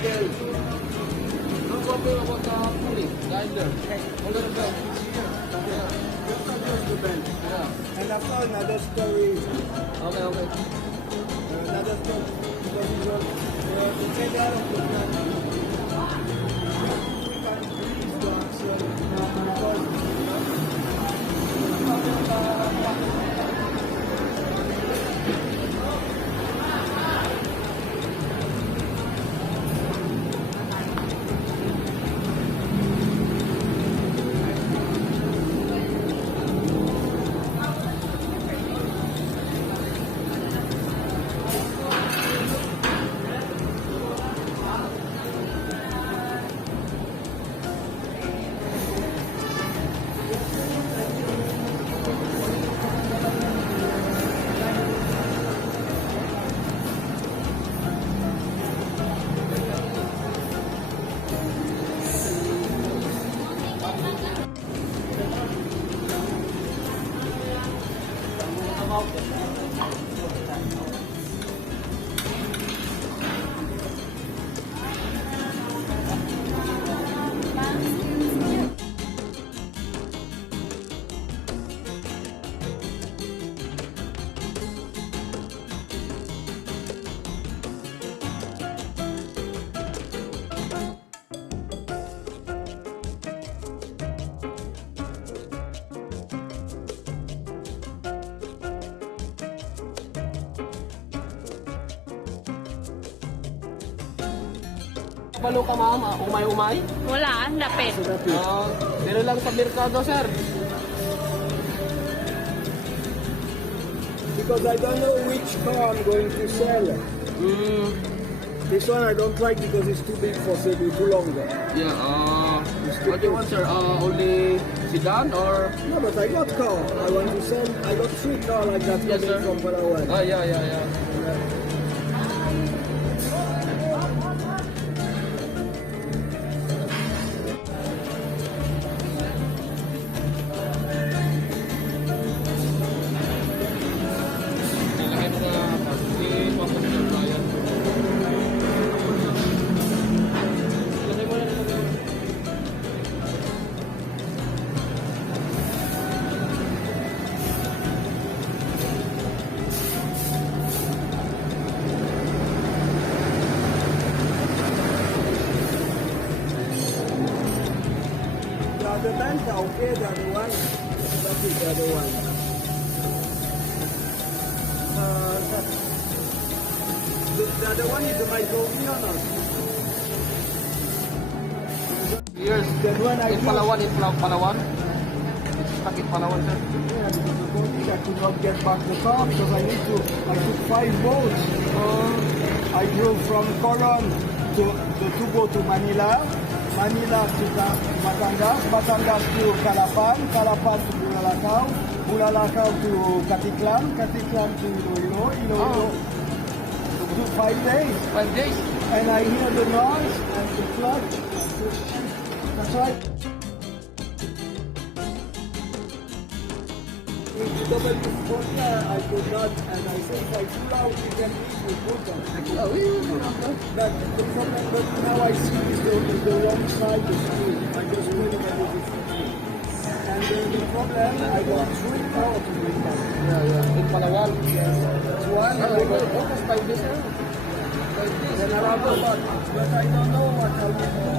handle. No problem about the pulley, the handle. Hold on the belt. Yeah. Just adjust the belt. Yeah. And after another story, Okay, okay. another story, because it's the pedal of the plant. We can increase the axle because Balo ka ma'am, umay-umay? Wala, lapit. Pero lang sa merkado, sir. because I don't know which car I'm going to sell. This one I don't like because it's too big for sale, too long. Yeah, what do you want, sir? Only sedan or? No, but I got car. I want to sell. I got 3 cars like that Yes, coming sir. from Palawan. Oh, yeah. The bands are okay, the other one. That is the other one. The other one is the microphone or not? Years. That one I In Palawan, Palawan. Stuck in Palawan, sir. Yeah, because the boat, I could not get back the car because I took 5 boats. I drove from Coron to go to Manila, Manila to Batangas, Batangas to Calapan, Calapan to Bulalakaw, Bulalakaw to Katiklan, Katiklan to Iloilo, Iloilo. To 5 days. 5 days. And I hear the noise and the clutch. That's right. With the W40 I could not, and I say if I pull out, you can reach the bottom. But the problem, but now I see is the wrong side of the screen. I just put it on the 50. And then the problem, I got 3 cars to bring back. In Palawan. Yes. That's why I got Almost 5 days, sir. then I got but I don't know what I will do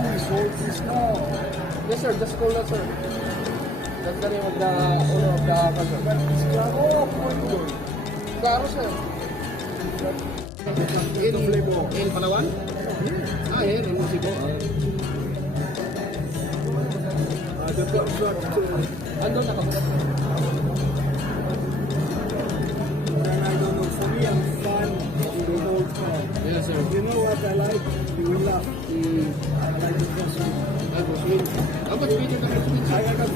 with all this car. Yes, sir. Just call that, sir. That's the name of the owner of the person. But it's Claro or Puerto? Claro, sir. In Palawan? Ah, here in Mexico. The contract, Andun nakabukas. and I don't know, for me I'm fine with the whole car. Yes, sir. You know what I like? You will laugh. I like the crosswind. Ay, Roswell. How much video ka Roswell, sir? I got,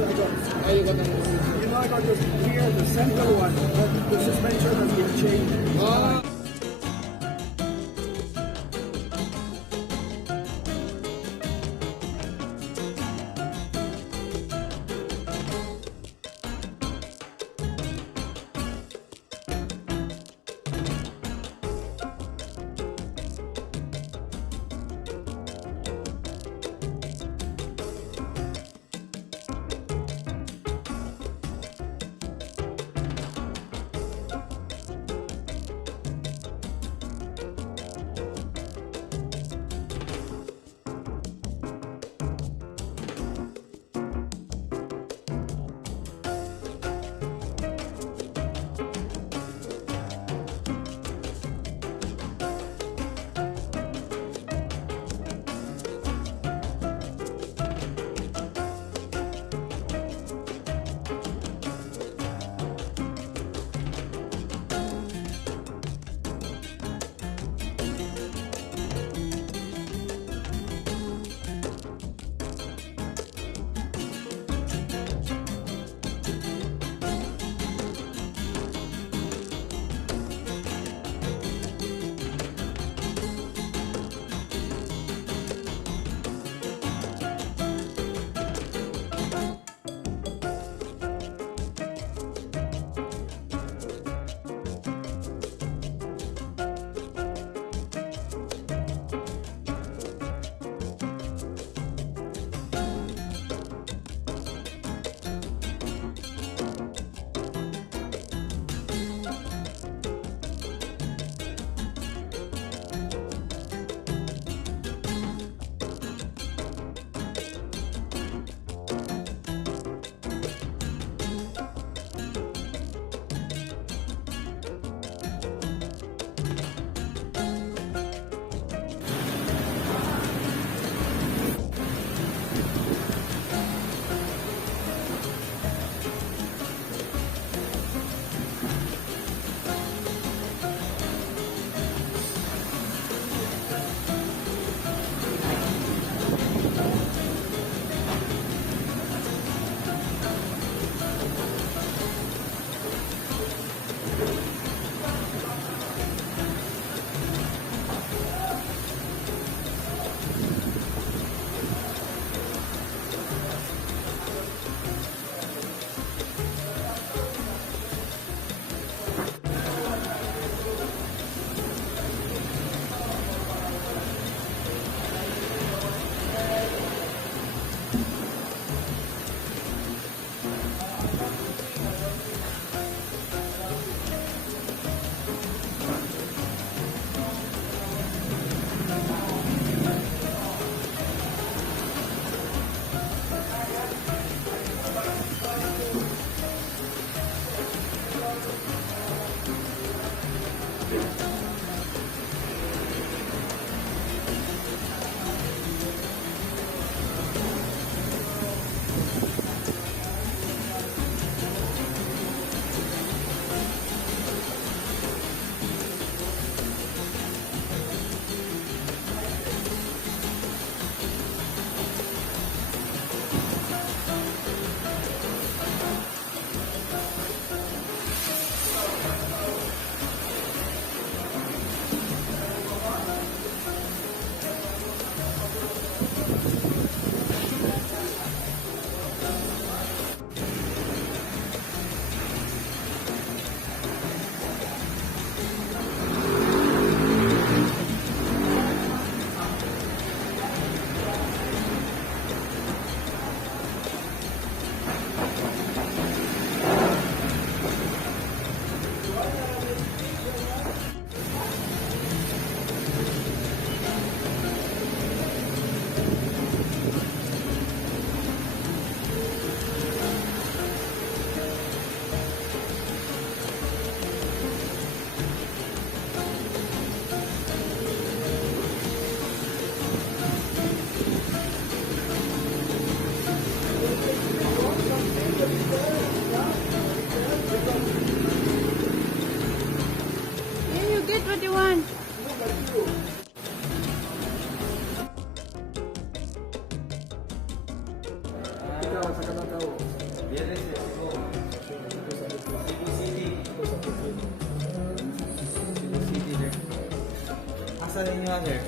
Ay, you got the Roswell. you know I got the here, the center one, but the suspension has been changed. Ah. yung other.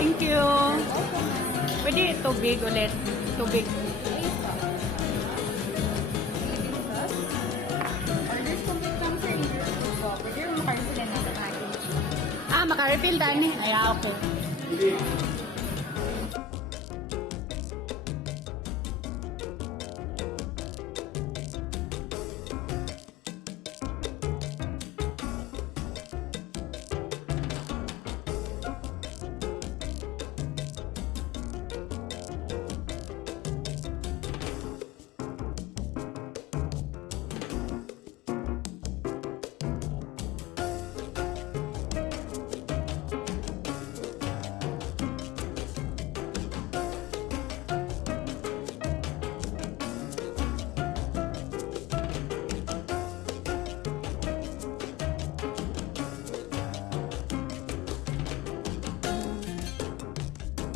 Thank you. Pwede tubig ulit. Tubig. Orders complete lang sa inyo. So, pwede yung makarefill na sa package. Ah, maka-refill tayo ni. Ay, okay.